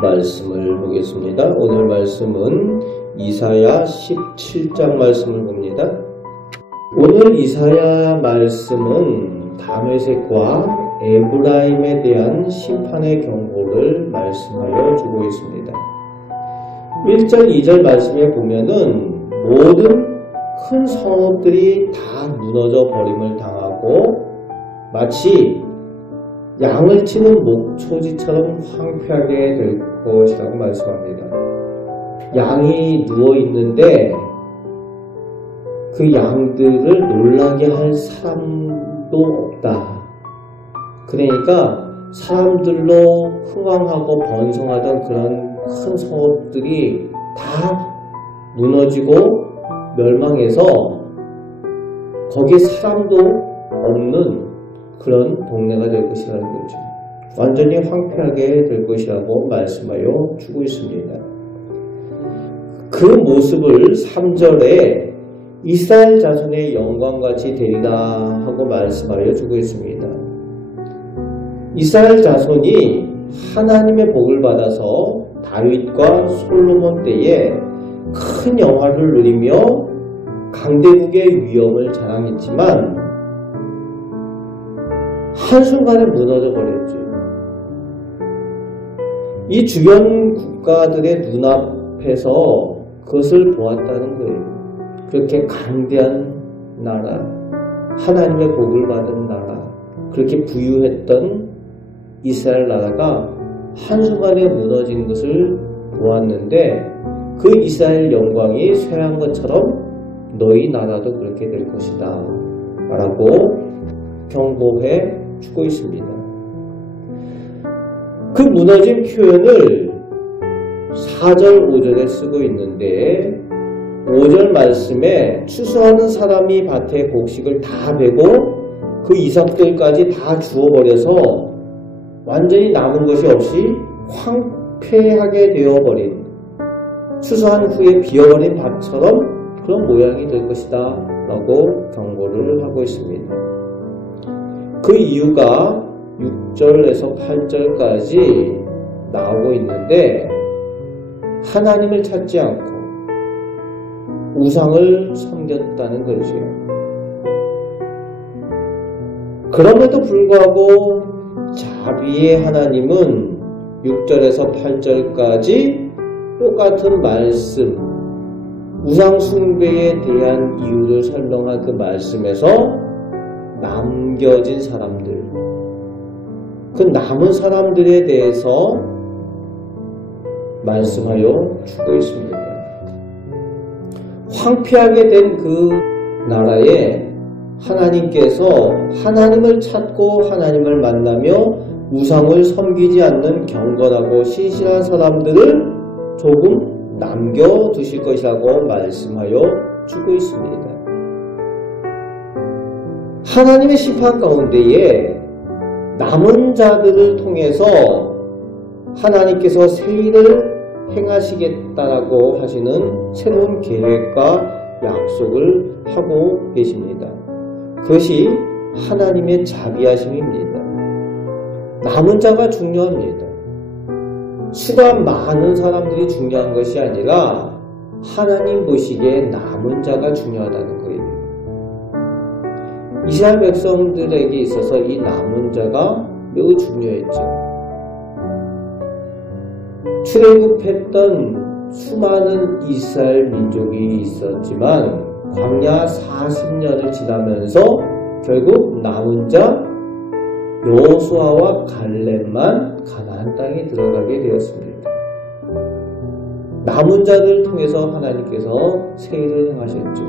말씀을 보겠습니다. 오늘 말씀은 이사야 17장 말씀을 봅니다. 오늘 이사야 말씀은 다메섹과 에브라임에 대한 심판의 경고를 말씀하여 주고 있습니다. 1절, 2절 말씀에 보면은 모든 큰 성읍들이 다 무너져 버림을 당하고 마치 양을 치는 목초지처럼 황폐하게 될 것이라고 말씀합니다. 양이 누워있는데 그 양들을 놀라게 할 사람도 없다. 그러니까 사람들로 흥왕하고 번성하던 그런 큰 성읍들이 다 무너지고 멸망해서 거기에 사람도 없는 그런 동네가 될 것이라는 거죠. 완전히 황폐하게 될 것이라고 말씀하여 주고 있습니다. 그 모습을 3절에 이스라엘 자손의 영광같이 되리라 하고 말씀하여 주고 있습니다. 이스라엘 자손이 하나님의 복을 받아서 다윗과 솔로몬 때에 큰 영화를 누리며 강대국의 위엄을 자랑했지만 한순간에 무너져 버렸죠. 이 주변 국가들의 눈앞에서 그것을 보았다는 거예요. 그렇게 강대한 나라, 하나님의 복을 받은 나라, 그렇게 부유했던 이스라엘 나라가 한순간에 무너진 것을 보았는데 그 이스라엘 영광이 쇠한 것처럼 너희 나라도 그렇게 될 것이다 라고 경고해 주고 있습니다. 그 무너진 표현을 4절, 5절에 쓰고 있는데 5절 말씀에 추수하는 사람이 밭에 곡식을 다 베고 그 이삭들까지 다 주워버려서 완전히 남은 것이 없이 황폐하게 되어버린, 추수한 후에 비어버린 밭처럼 그런 모양이 될 것이다 라고 경고를 하고 있습니다. 그 이유가 6절에서 8절까지 나오고 있는데 하나님을 찾지 않고 우상을 섬겼다는 거죠. 그럼에도 불구하고 자비의 하나님은 6절에서 8절까지 똑같은 말씀, 우상 숭배에 대한 이유를 설명한 그 말씀에서 남겨진 사람들, 그 남은 사람들에 대해서 말씀하여 주고 있습니다. 황폐하게 된 그 나라에 하나님께서 하나님을 찾고 하나님을 만나며 우상을 섬기지 않는 경건하고 신실한 사람들을 조금 남겨두실 것이라고 말씀하여 주고 있습니다. 하나님의 심판 가운데에 남은 자들을 통해서 하나님께서 새 일을 행하시겠다라고 하시는 새로운 계획과 약속을 하고 계십니다. 그것이 하나님의 자비하심입니다. 남은 자가 중요합니다. 수가 많은 사람들이 중요한 것이 아니라 하나님 보시기에 남은 자가 중요하다는 거예요. 이스라엘 백성들에게 있어서 이 남은 자가 매우 중요했죠. 출애굽했던 수많은 이스라엘 민족이 있었지만 광야 40년을 지나면서 결국 남은 자 여호수아와 갈렙만 가나안 땅에 들어가게 되었습니다. 남은 자들을 통해서 하나님께서 새 일을 행하셨죠.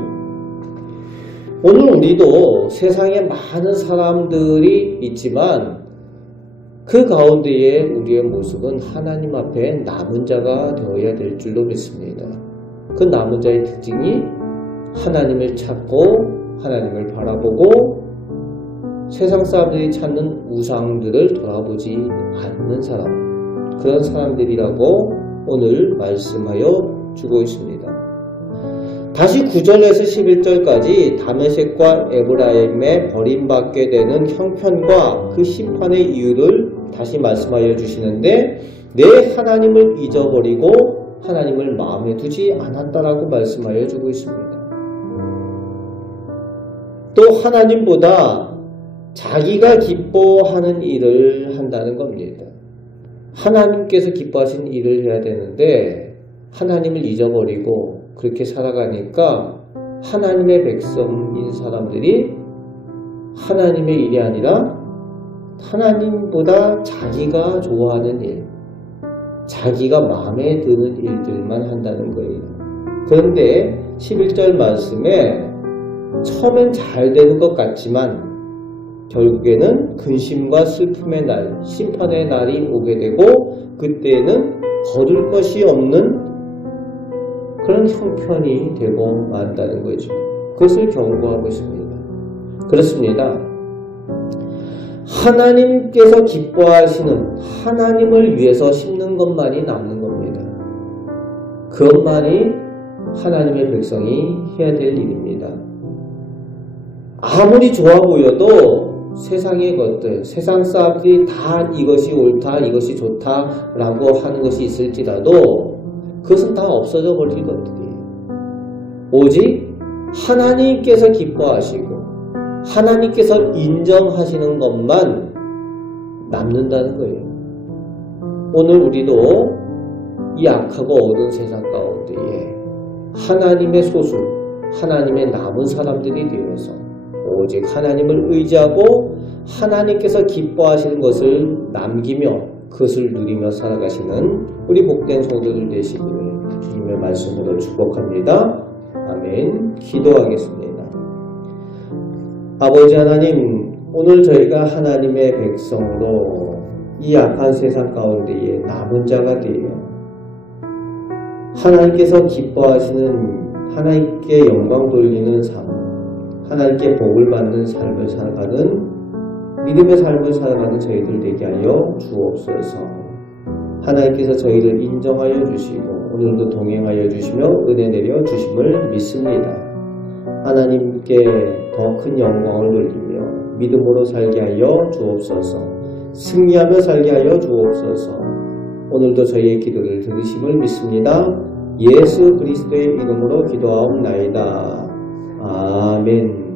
오늘 우리도 세상에 많은 사람들이 있지만 그 가운데에 우리의 모습은 하나님 앞에 남은 자가 되어야 될 줄로 믿습니다. 그 남은 자의 특징이 하나님을 찾고 하나님을 바라보고 세상 사람들이 찾는 우상들을 돌아보지 않는 사람, 그런 사람들이라고 오늘 말씀하여 주고 있습니다. 다시 9절에서 11절까지 다메섹과 에브라임에 버림받게 되는 형편과 그 심판의 이유를 다시 말씀하여 주시는데 내 하나님을 잊어버리고 하나님을 마음에 두지 않았다라고 말씀하여 주고 있습니다. 또 하나님보다 자기가 기뻐하는 일을 한다는 겁니다. 하나님께서 기뻐하신 일을 해야 되는데 하나님을 잊어버리고 그렇게 살아가니까 하나님의 백성인 사람들이 하나님의 일이 아니라 하나님보다 자기가 좋아하는 일, 자기가 마음에 드는 일들만 한다는 거예요. 그런데 11절 말씀에 처음엔 잘 되는 것 같지만 결국에는 근심과 슬픔의 날, 심판의 날이 오게 되고 그때는 거둘 것이 없는 그런 형편이 되고 만다는 거죠. 그것을 경고하고 있습니다. 그렇습니다. 하나님께서 기뻐하시는 하나님을 위해서 심는 것만이 남는 겁니다. 그것만이 하나님의 백성이 해야 될 일입니다. 아무리 좋아 보여도 세상의 것들, 세상 사람들이 다 이것이 옳다, 이것이 좋다라고 하는 것이 있을지라도 그것은 다 없어져 버릴 것들이에요. 오직 하나님께서 기뻐하시고 하나님께서 인정하시는 것만 남는다는 거예요. 오늘 우리도 이 악하고 어두운 세상 가운데에 하나님의 소수, 하나님의 남은 사람들이 되어서 오직 하나님을 의지하고 하나님께서 기뻐하시는 것을 남기며 그것을 누리며 살아가시는 우리 복된 성도들 되시기를 주님의 말씀으로 축복합니다. 아멘. 기도하겠습니다. 아버지 하나님, 오늘 저희가 하나님의 백성으로 이 악한 세상 가운데에 남은 자가 되어 하나님께서 기뻐하시는 하나님께 영광 돌리는 삶, 하나님께 복을 받는 삶을 살아가는 믿음의 삶을 살아가는 저희들 되게 하여 주옵소서. 하나님께서 저희를 인정하여 주시고 오늘도 동행하여 주시며 은혜 내려 주심을 믿습니다. 하나님께 더 큰 영광을 돌리며 믿음으로 살게 하여 주옵소서. 승리하며 살게 하여 주옵소서. 오늘도 저희의 기도를 들으심을 믿습니다. 예수 그리스도의 이름으로 기도하옵나이다. 아멘.